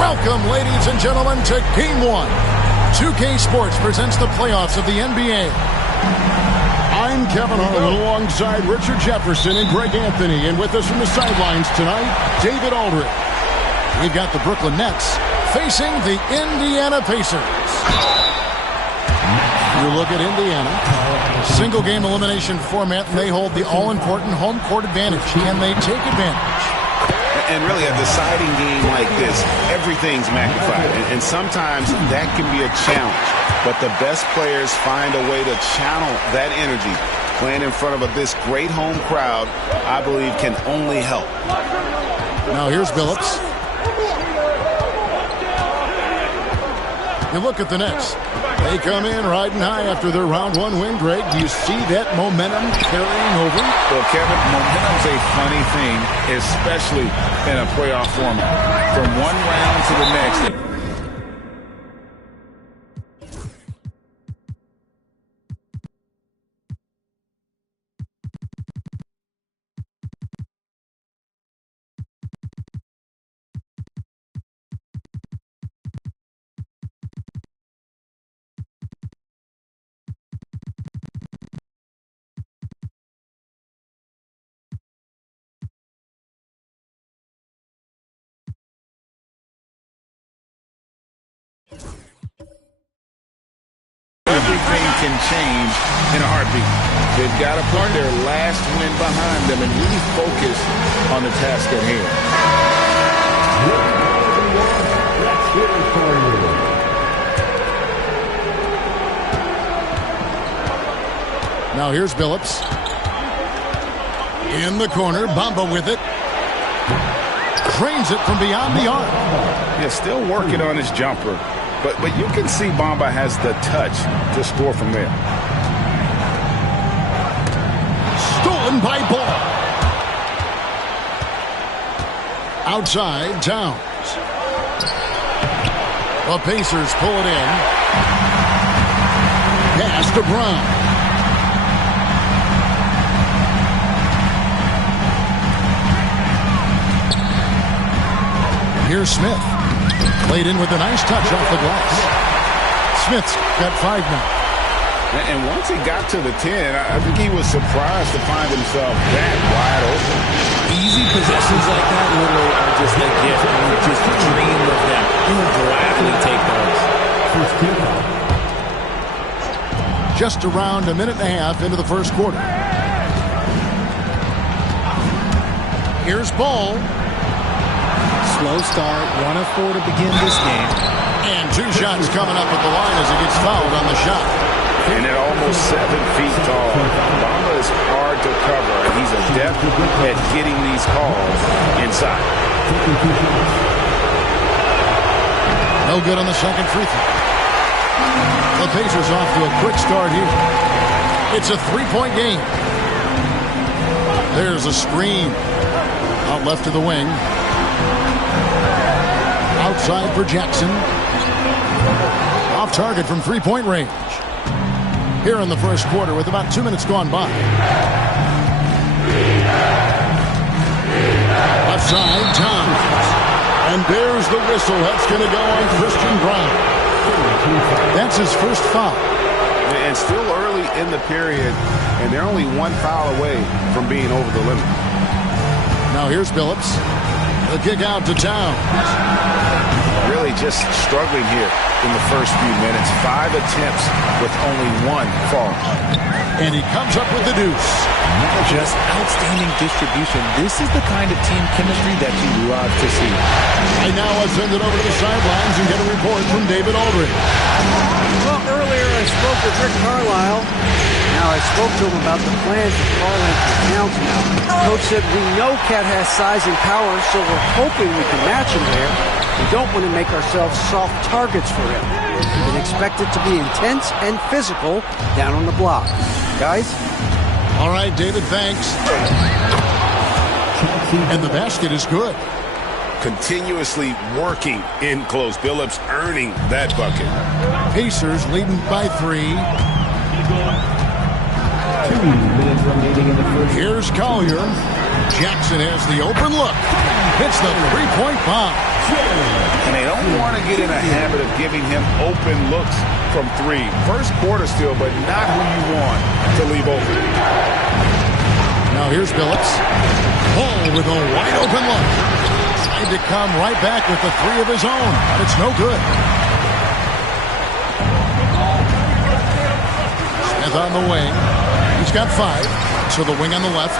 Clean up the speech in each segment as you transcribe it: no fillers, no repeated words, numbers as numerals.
Welcome, ladies and gentlemen, to Game 1. 2K Sports presents the playoffs of the NBA. I'm Kevin Harlan alongside Richard Jefferson and Greg Anthony. And with us from the sidelines tonight, David Aldridge. We've got the Brooklyn Nets facing the Indiana Pacers. You look at Indiana, single game elimination format, and they hold the all-important home court advantage. Can they take advantage? And really, a deciding game like this, everything's magnified. And sometimes that can be a challenge. But the best players find a way to channel that energy. Playing in front of this great home crowd, I believe, can only help. Now here's Billups. You look at the Nets. They come in riding high after their round one win, Greg. Do you see that momentum carrying over? Well, Kevin, momentum's a funny thing, especially in a playoff format. From one round to the next. Everything can change in a heartbeat. They've got to put their last win behind them and really focus on the task at hand. Now here's Billups. In the corner, Bamba with it. Trains it from beyond the arc. Yeah, still working on his jumper. But you can see Bamba has the touch to score from there. Stolen by Ball. Outside, Towns. The Pacers pull it in. Pass to Brown. Here's Smith. Played in with a nice touch off the glass. Smith's got 5 now. And once he got to the 10, I think he was surprised to find himself that wide open. Easy possessions like that literally are just a gift. You just dream of them. You will gladly take those. Just around a minute and a half into the first quarter. Here's Ball. Slow start, 1 of 4 to begin this game. And 2 shots coming up at the line as he gets fouled on the shot. And at almost 7 feet tall, Bamba is hard to cover. He's adept at getting these calls inside. No good on the second free throw. The Pacers off to a quick start here. It's a 3-point game. There's a screen. Out left to the wing. Outside for Jackson. Off target from 3-point range. Here in the first quarter with about 2 minutes gone by. Left side, Towns. And there's the whistle. That's going to go on Christian Brown. That's his first foul. And still early in the period, and they're only 1 foul away from being over the limit. Now here's Billups. The kick out to Towns. Really just struggling here in the first few minutes. 5 attempts with only 1 fall. And he comes up with the deuce. Just outstanding distribution. This is the kind of team chemistry that you love to see. And now let's send it over to the sidelines and get a report from David Aldridge. Well, earlier I spoke with Rick Carlisle. Now I spoke to him about the plans of Karl-Anthony Towns now. Coach said, we know Cat has size and power, so we're hoping we can match him there. We don't want to make ourselves soft targets for him. We can expect it to be intense and physical down on the block. Guys? All right, David, thanks. And the basket is good. Continuously working in close. Billups earning that bucket. Pacers leading by 3. 2 minutes remaining in the first. Here's Collier. Jackson has the open look. Hits the 3-point bomb. And they don't want to get in a habit of giving him open looks from three. First quarter still, but not who you want to leave open. Now here's Billups. Ball with a wide open look. Tried to come right back with the three of his own, but it's no good. Smith on the wing. He's got 5. So the wing on the left.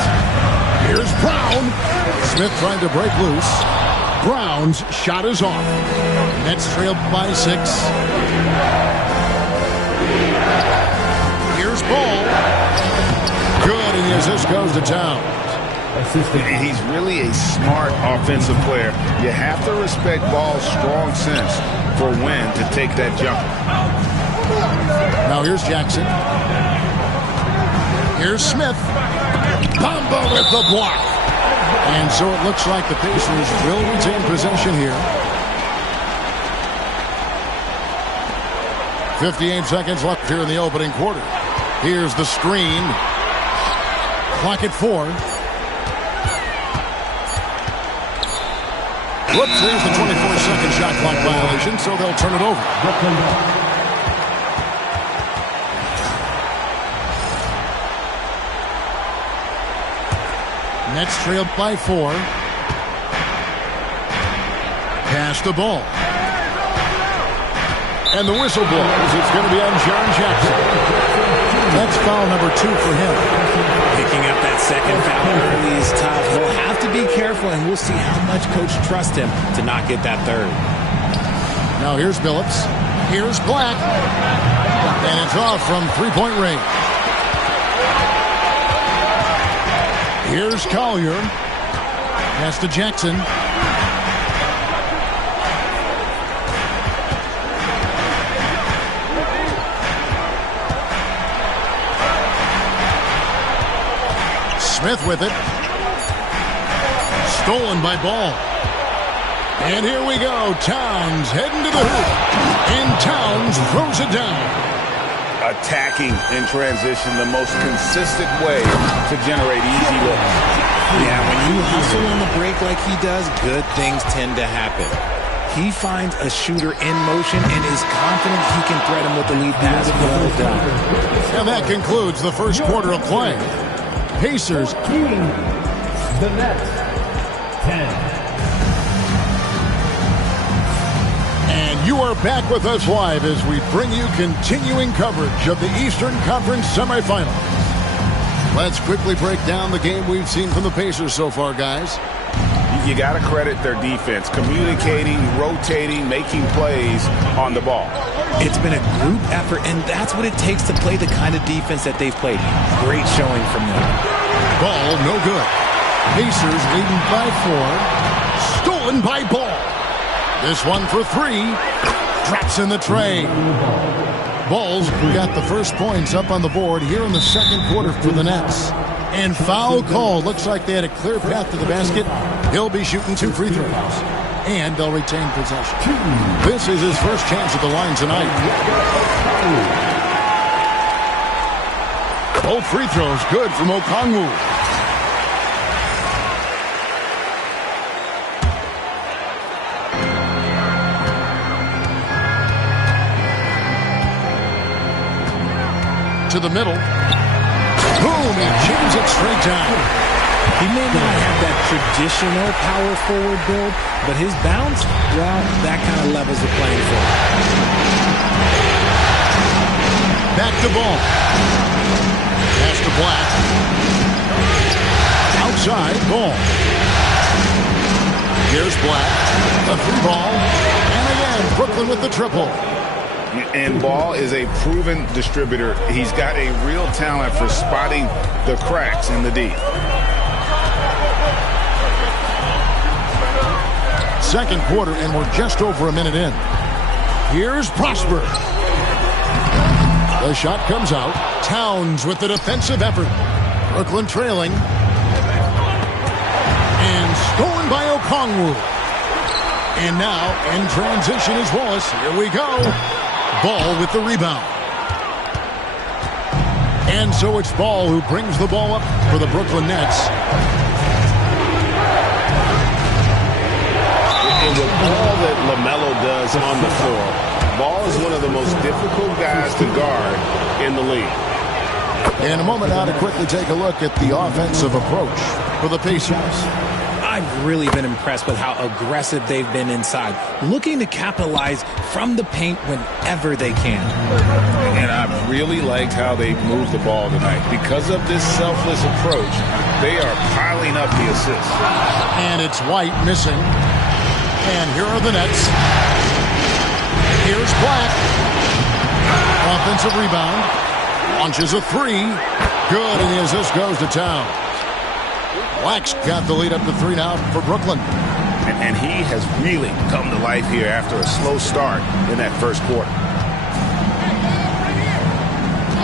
Here's Brown. Smith trying to break loose. Brown's shot is off. Nets trailed by 6. Here's Ball. Good, and the assist goes to Towns. He's really a smart offensive player. You have to respect Ball's strong sense for when to take that jump. Now here's Jackson. Here's Smith. Bamba with the block. And so it looks like the Pacers will retain possession here. 58 seconds left here in the opening quarter. Here's the screen. Clock at 4. Whoops, there's the 24-second shot clock violation, so they'll turn it over. Nets trailed by 4. Pass the ball. And the whistle blows. It's going to be on John Jackson. That's foul number 2 for him. Picking up that second foul early is tough. He'll have to be careful, and we'll see how much coach trusts him to not get that third. Now here's Billups. Here's Black. And it's off from three-point range. Here's Collier. Pass to Jackson. Smith with it. Stolen by Ball. And here we go. Towns heading to the hoop. And Towns throws it down. Attacking in transition, the most consistent way to generate easy looks. Yeah, when you hustle on the break like he does, good things tend to happen. He finds a shooter in motion and is confident he can threat him with the lead pass. Well done. And that concludes the first quarter of play. Pacers. The Nets, 10. And you are back with us live as we bring you continuing coverage of the Eastern Conference semifinals. Let's quickly break down the game we've seen from the Pacers so far, guys. You got to credit their defense, communicating, rotating, making plays on the ball. It's been a group effort, and that's what it takes to play the kind of defense that they've played. Great showing from them. Ball, no good. Pacers leading by 4. Stolen by Ball. This one for 3. Drops in the tray. Ball's got the first points up on the board here in the second quarter for the Nets. And foul call. Looks like they had a clear path to the basket. He'll be shooting 2 free throws. And they'll retain possession. This is his first chance at the line tonight. Both free throws good from Okongwu. To the middle. Boom! He jams it straight down. He may not have that traditional power forward build, but his bounce, well, that kind of levels the playing field. Back to Ball. Pass to Black. Outside, Ball. Here's Black. A free ball. And again, Brooklyn with the triple. And Ball is a proven distributor. He's got a real talent for spotting the cracks in the D. Second quarter, and we're just over a minute in. Here's Prosper. The shot comes out. Towns with the defensive effort. Brooklyn trailing. And stolen by Okongwu. And now, in transition is Wallace. Here we go. Ball with the rebound. And so it's Ball who brings the ball up for the Brooklyn Nets. And with Ball is on the floor. Ball is one of the most difficult guys to guard in the league. In a moment now to quickly take a look at the offensive approach for the Pacers. I've really been impressed with how aggressive they've been inside, looking to capitalize from the paint whenever they can. And I've really liked how they've moved the ball tonight. Because of this selfless approach, they are piling up the assists. And it's White missing. And here are the Nets. Here's Black. Offensive rebound. Launches a three. Good, and the assist goes to town. Black's got the lead up to 3 now for Brooklyn. And he has really come to life here after a slow start in that first quarter.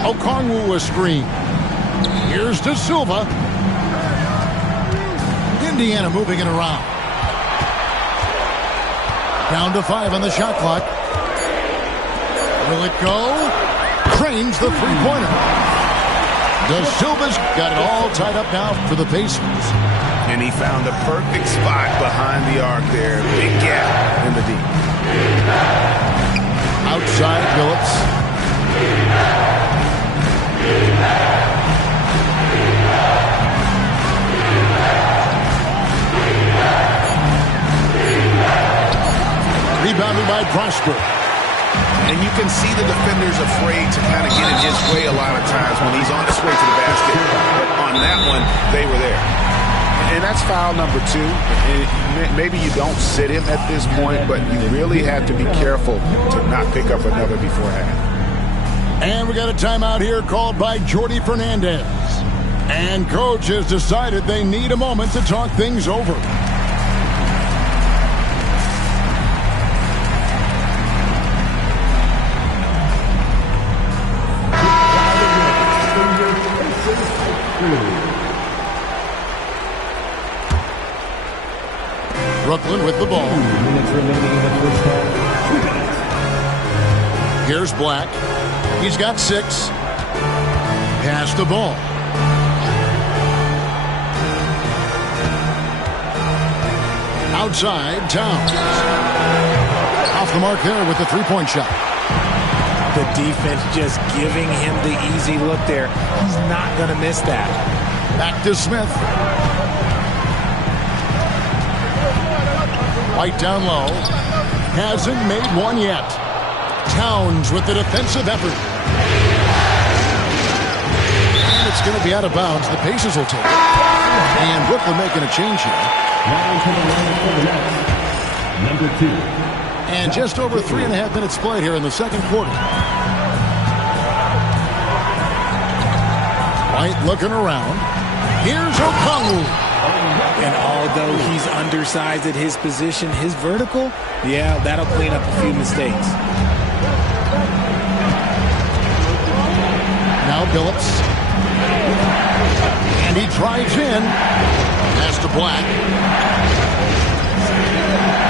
Okongwu a screen. Here's De Silva. Indiana moving it around. Down to 5 on the shot clock. Will it go? Cranes the three-pointer. De Silva's got it all tied up now for the Pacers. And he found the perfect spot behind the arc there. Big gap in the deep. Outside Phillips. Rebounded by Prosper. And you can see the defenders afraid to kind of get in his way a lot of times when he's on his way to the basket. But on that one, they were there. And that's foul number 2. And maybe you don't sit him at this point, but you really have to be careful to not pick up another beforehand. And we got a timeout here called by Jordi Fernandez. And coach has decided they need a moment to talk things over. Brooklyn with the ball. Here's Black. He's got 6. Pass the ball. Outside, Towns. Off the mark there with the three-point shot. The defense just giving him the easy look there. He's not going to miss that. Back to Smith. White down low. Hasn't made one yet. Towns with the defensive effort. And it's going to be out of bounds. The Pacers will take it. And Brooklyn making a change here. Number 2. And just over 3.5 minutes played here in the second quarter. White looking around. Here's Okongwu. And although he's undersized at his position, his vertical, yeah, that'll clean up a few mistakes. Now Phillips. And he drives in. Pass to Black.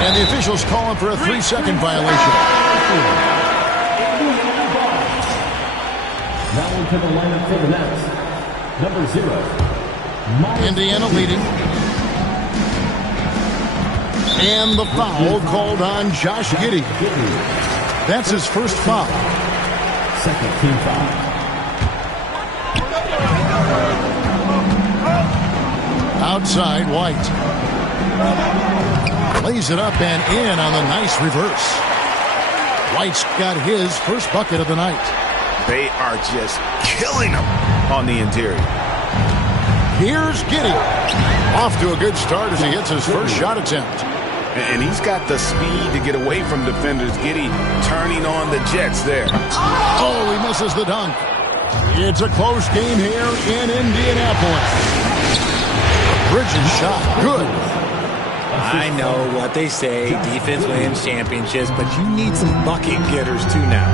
And the officials calling for a 3-second violation. Now into the lineup for the Nets. Number 0. Indiana leading. And the foul called on Josh Giddey. That's his first foul. Second team foul. Outside, White. Lays it up and in on the nice reverse. White's got his first bucket of the night. They are just killing him on the interior. Here's Giddey. Off to a good start as he hits his first shot attempt. And he's got the speed to get away from defenders. Giddey turning on the Jets there. Oh, he misses the dunk. It's a close game here in Indianapolis. Bridges shot. Good. I know what they say, defense wins championships, but you need some bucket getters too now.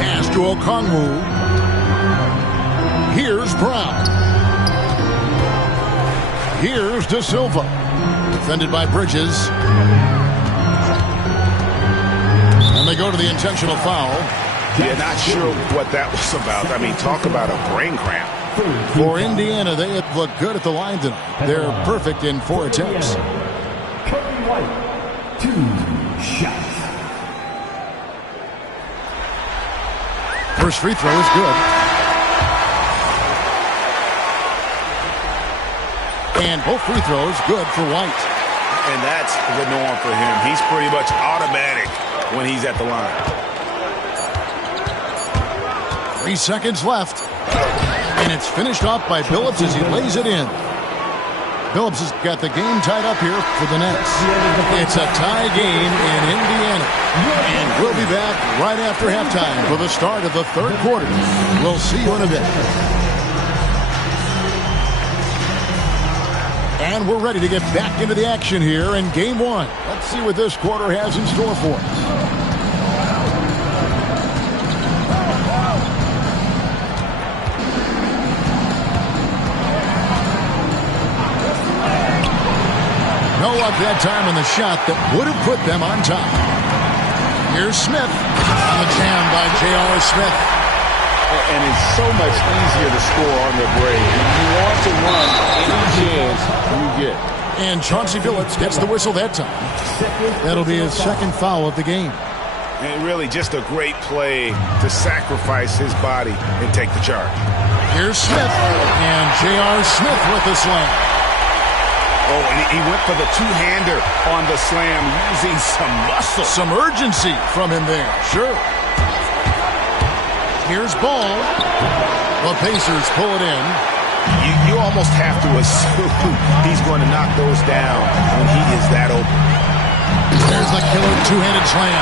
Pass to Okongwu. Here's Brown. Here's De Silva. Defended by Bridges. And they go to the intentional foul. Yeah, not sure what that was about. I mean, talk about a brain cramp. For Indiana, they have looked good at the line tonight. They're perfect in 4 attempts. White, 2 shots. First free throw is good. And both free throws good for White. And that's the norm for him. He's pretty much automatic when he's at the line. 3 seconds left. And it's finished off by Billups as he lays it in. Billups has got the game tied up here for the Nets. It's a tie game in Indiana. And we'll be back right after halftime for the start of the third quarter. We'll see you in a bit. And we're ready to get back into the action here in Game 1. Let's see what this quarter has in store for us. No luck that time on the shot that would have put them on top. Here's Smith on the jam by J.R. Smith. And it's so much easier to score on the break. You want to run any chance you get. And Chauncey Billups gets the whistle that time. That'll be his second foul of the game. And really just a great play to sacrifice his body and take the charge. Here's Smith. And J.R. Smith with the slam. Oh, and he went for the two-hander on the slam using some muscle. Some urgency from him there. Sure. Here's Ball. The Pacers pull it in. You almost have to assume he's going to knock those down when he is that open. There's the killer two-handed slam.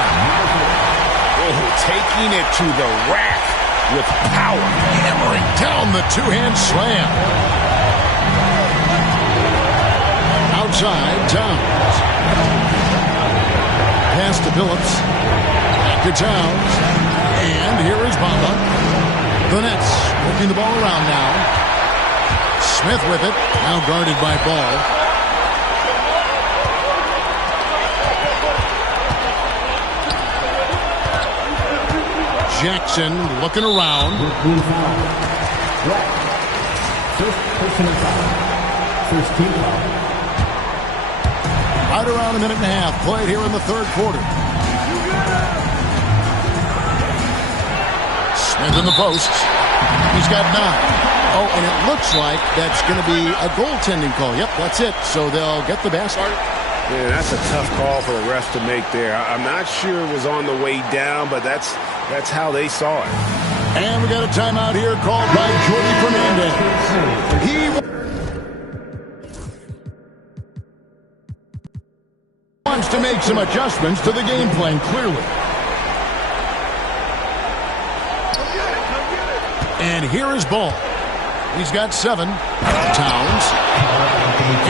Oh, taking it to the rack with power. Hammering down the two-hand slam. Outside, Towns. Pass to Billups. Back to Towns. And here is Bamba. The Nets working the ball around now. Smith with it. Now guarded by Ball. Jackson looking around. First personal foul. First team foul. Right around a minute and a half played here in the third quarter. Smith in the post. He's got 9. Oh, and it looks like that's going to be a goaltending call. Yep, that's it. So they'll get the basket. Yeah, that's a tough call for the ref to make there. I'm not sure it was on the way down, but that's how they saw it. And we got a timeout here called by Jordi Fernandez. He wants to make some adjustments to the game plan, clearly. And here is Ball. He's got 7. Towns.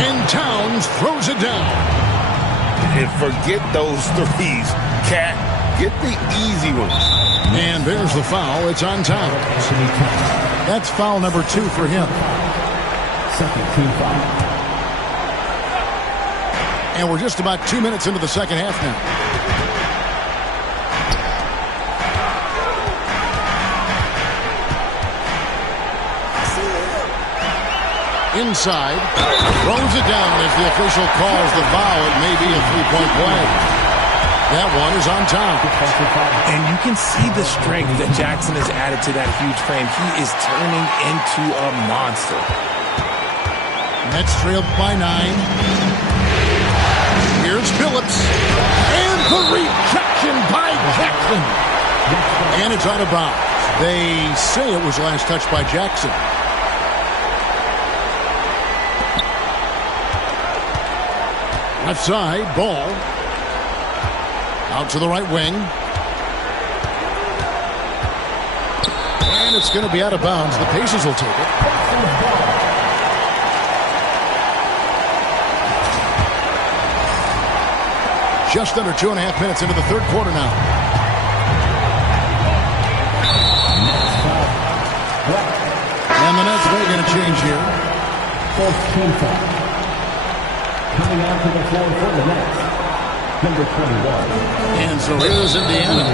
And Towns throws it down. And forget those threes. Cat, get the easy ones. And there's the foul. It's on Towns. That's foul number 2 for him. Second team foul. And we're just about 2 minutes into the second half now. Inside, throws it down as the official calls the foul. It may be a three-point play. That one is on top. And you can see the strength that Jackson has added to that huge frame. He is turning into a monster. Nets trailed by 9. Here's Billups. And the rejection by Jackson. And it's out of bounds. They say it was last touched by Jackson. Left side, Ball. Out to the right wing. And it's going to be out of bounds. The Pacers will take it. Just under 2.5 minutes into the third quarter now. And the Nets making a change here. Fourth team foul. Coming out to the floor for the Nets, number 21. And so here's Indiana.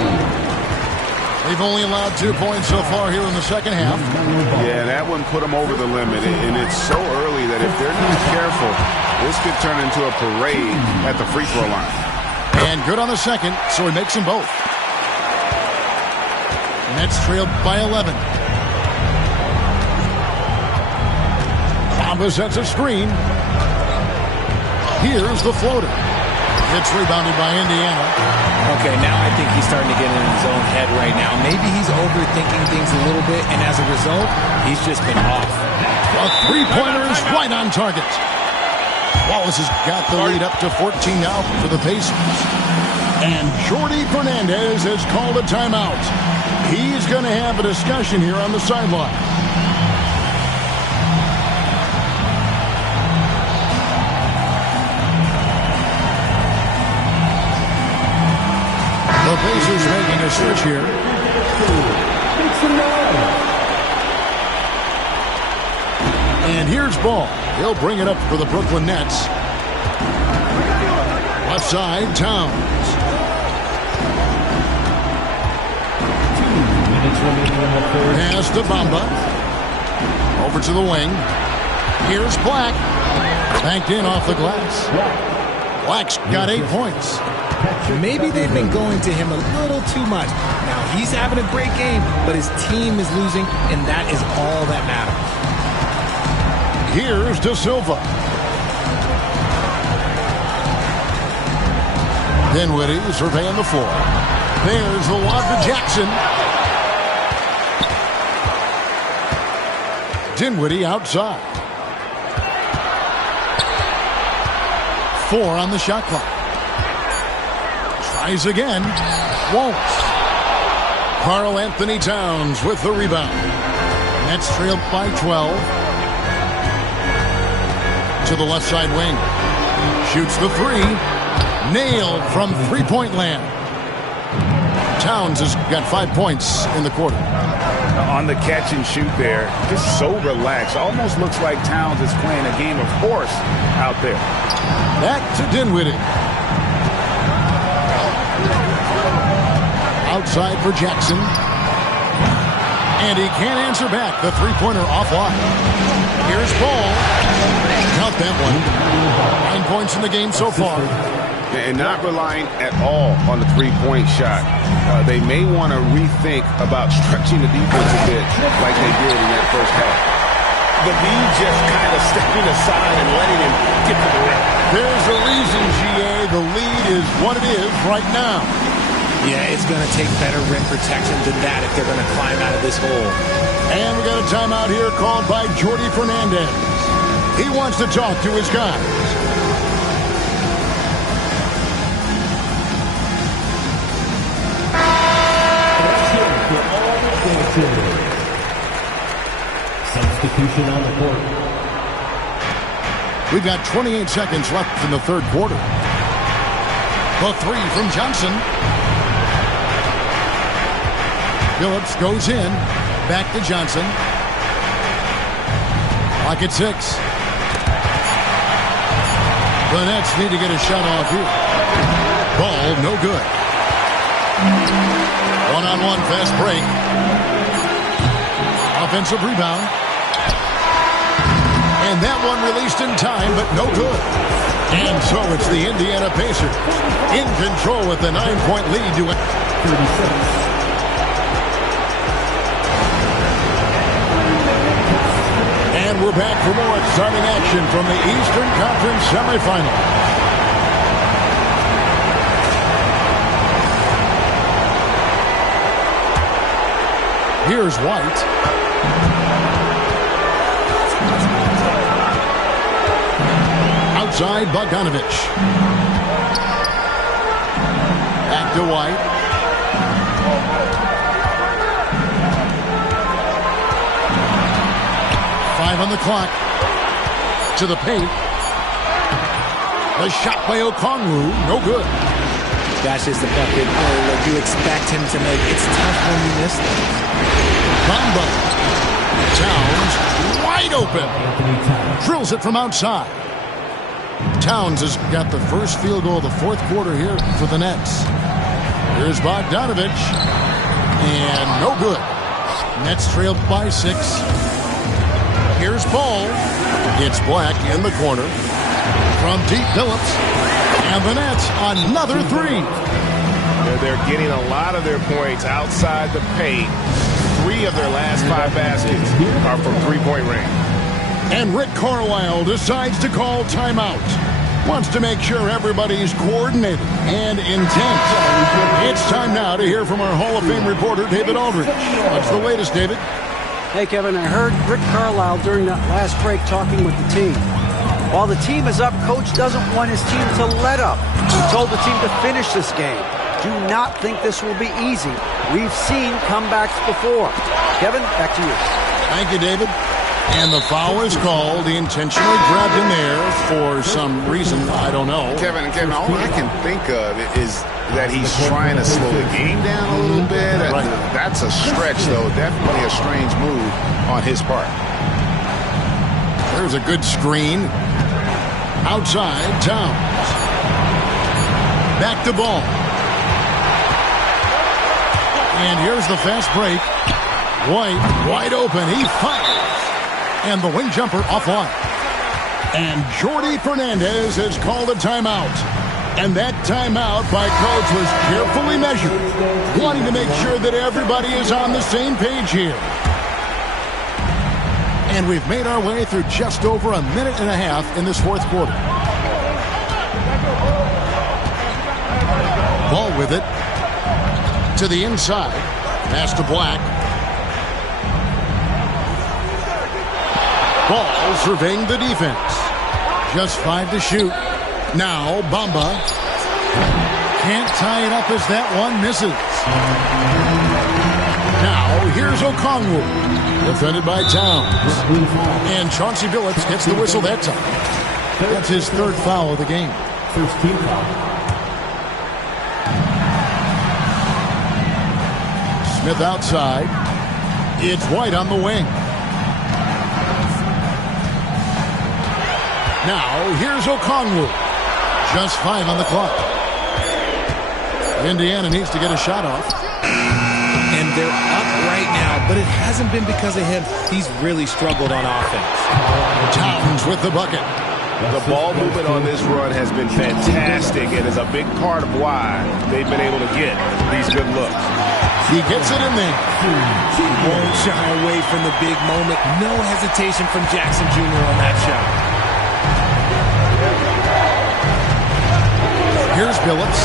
They've only allowed 2 points so far here in the second half. Yeah, that one put them over the limit, and it's so early that if they're not careful, this could turn into a parade at the free throw line. And good on the second, so he makes them both. Nets trailed by 11. Bamba sets a screen. Here's the floater. It's rebounded by Indiana. Okay, now I think he's starting to get in his own head right now. Maybe he's overthinking things a little bit, and as a result, he's just been off. A three-pointer is right on target. Wallace has got the lead up to 14 now for the Pacers. And Jordi Fernandez has called a timeout. He's going to have a discussion here on the sideline. The Pacers making a switch here. And here's Ball. He'll bring it up for the Brooklyn Nets. Left side, Towns. 2 minutes remaining in the third. Pass to Bamba. Over to the wing. Here's Black. Banked in off the glass. Black's got 8 points. Maybe they've been going to him a little too much. Now, he's having a great game, but his team is losing, and that is all that matters. Here's De Silva. Dinwiddie surveying the floor. There's the lob to Jackson. Dinwiddie outside. 4 on the shot clock. Tries again. Won't. Karl Anthony Towns with the rebound. Nets trailed by 12. To the left side wing. Shoots the 3. Nailed from three-point land. Towns has got 5 points in the quarter. On the catch and shoot there, just so relaxed. Almost looks like Towns is playing a game of horse out there. Back to Dinwiddie. Outside for Jackson. And he can't answer back. The three-pointer offline. Here's Ball. Count that one. 9 points in the game so far. And not relying at all on the three-point shot. They may want to rethink about stretching the defense a bit like they did in that first half. The lead just kind of stepping aside and letting him get to the rim. There's a reason, GA. The lead is what it is right now. Yeah, it's going to take better rim protection than that if they're going to climb out of this hole. And we got a timeout here called by Jordi Fernandez. He wants to talk to his guys. Substitution on the court. We've got 28 seconds left in the third quarter. The 3 from Johnson. Phillips goes in. Back to Johnson. Clock at 6. The Nets need to get a shot off here. Ball, no good. One-on-one fast break. Offensive rebound. And that one released in time, but no good. And so it's the Indiana Pacers in control with the 9-point lead to 36. And we're back for more exciting action from the Eastern Conference semifinal. Here's White. Outside Bogdanovich. Back to White. Five on the clock. To the paint. The shot by Okongwu. No good. That's just the bucket that you expect him to make. It's tough when you miss things. Bamba. Towns wide open. Drills it from outside. Towns has got the first field goal of the fourth quarter here for the Nets. Here's Bogdanovich. And no good. Nets trailed by 6. Here's Ball. It's Black in the corner. From deep, Phillips. And the Nets, another 3. They're getting a lot of their points outside the paint. 3 of their last 5 baskets are from three-point range. And Rick Carlisle decides to call timeout. Wants to make sure everybody's coordinated and intent. It's time now to hear from our Hall of Fame reporter, David Aldridge. What's the latest, David? Hey, Kevin, I heard Rick Carlisle during that last break talking with the team. While the team is up, Coach doesn't want his team to let up. He told the team to finish this game. Do not think this will be easy. We've seen comebacks before. Kevin, back to you. Thank you, David. And the foul is called. He intentionally grabbed him there for some reason. I don't know. Kevin, all I can think of is that he's trying to slow the game down a little bit. Right. That's a stretch, though. Definitely a strange move on his part. There's a good screen. Outside, Towns. Back to ball. And here's the fast break. White, wide open. He fires. And the wing jumper offline. And Jordi Fernandez has called a timeout. And that timeout by Coach was carefully measured, wanting to make sure that everybody is on the same page here. And we've made our way through just over a minute and a half in this fourth quarter. Ball with it. To the inside. Pass to Black. Ball surveying the defense. Just 5 to shoot. Now Bamba. Can't tie it up as that one misses. Now here's Okongwu. Defended by Towns. And Chauncey Billups gets the whistle that time. That's his 3rd foul of the game. First team foul. Smith outside. It's White on the wing. Now, here's Okongwu. Just 5 on the clock. Indiana needs to get a shot off. And they're up right now, but it hasn't been because of him. He's really struggled on offense. Towns with the bucket. The ball movement on this run has been fantastic and is a big part of why they've been able to get these good looks. He gets it in there. Won't shy away from the big moment. No hesitation from Jackson Jr. on that shot. Here's Billups.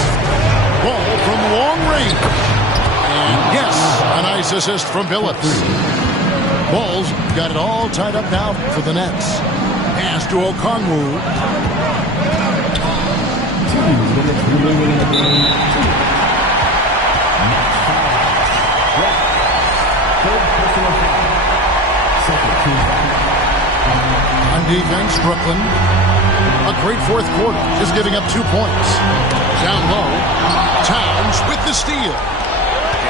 Ball from long range. And yes, a nice assist from Billups. Ball's got it all tied up now for the Nets. Pass to Okongwu. 2 minutes remaining in the game. Next foul. Third personal foul. Second team foul. On defense, Brooklyn. A great fourth quarter, just giving up 2 points. Down low, Towns with the steal.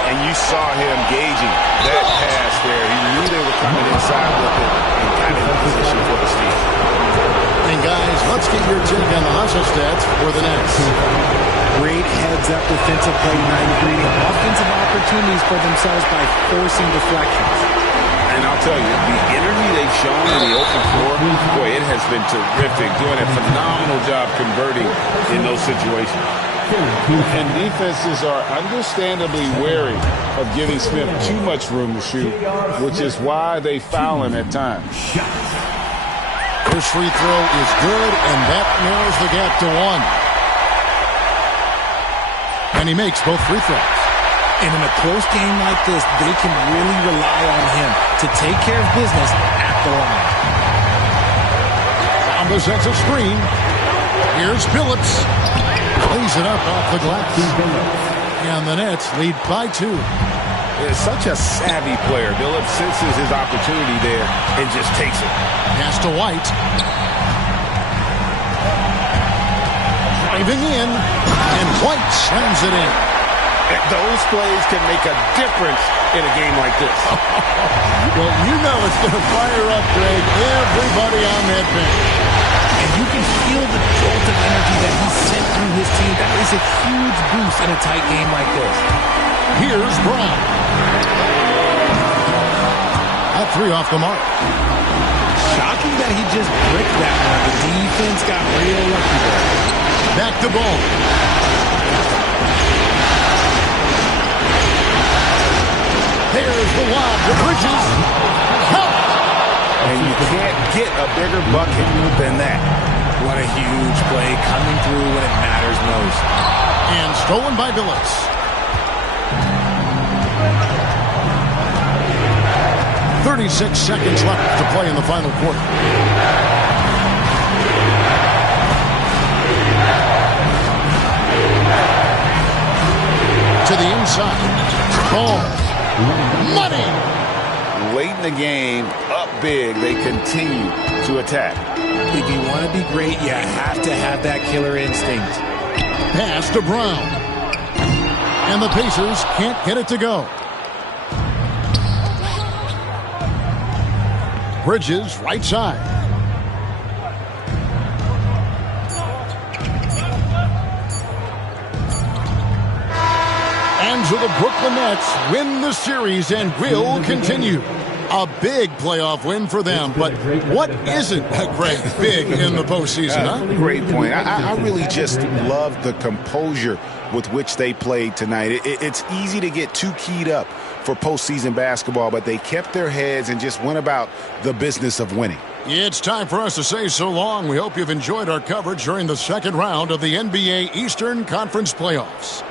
And you saw him gauging that pass there. He knew they were coming inside with it and got in position for the steal. And guys, let's get your take on the hustle stats for the Nets. Great heads-up defensive play tonight, creating offensive opportunities for themselves by forcing deflections. And I'll tell you, the energy they've shown in the open floor, boy, it has been terrific, doing a phenomenal job converting in those situations. And defenses are understandably wary of giving Smith too much room to shoot, which is why they foul him at times. His free throw is good, and that narrows the gap to 1. And he makes both free throws. And in a close game like this, they can really rely on him to take care of business at the line. Bamba sets a screen. Here's Billups. Lays it up off the glass. And the Nets lead by 2. He's such a savvy player. Billups senses his opportunity there and just takes it. Pass to White. Driving in. And White slams it in. Those plays can make a difference in a game like this. Well, you know it's going to fire up, Greg, everybody on that bench. And you can feel the jolt of energy that he sent through his team. That is a huge boost in a tight game like this. Here's Brown. A 3 off the mark. Shocking that he just bricked that one. The defense got real lucky there. Back to ball. Fires the lob to Bridges. Count. And you can't get a bigger bucket than that. What a huge play coming through when it matters most. And stolen by Billups. "36 seconds left to play in the final quarter." To the inside. Ball. Money. Late in the game, up big, they continue to attack. If you want to be great, you have to have that killer instinct. Pass to Brown. And the Pacers can't get it to go. Bridges, right side. And so the Brooklyn Nets win the series and will continue. A big playoff win for them, but what isn't a great big in the postseason, huh? Great point. I really just love the composure with which they played tonight. It's easy to get too keyed up for postseason basketball, but they kept their heads and just went about the business of winning. It's time for us to say so long. We hope you've enjoyed our coverage during the second round of the NBA Eastern Conference Playoffs.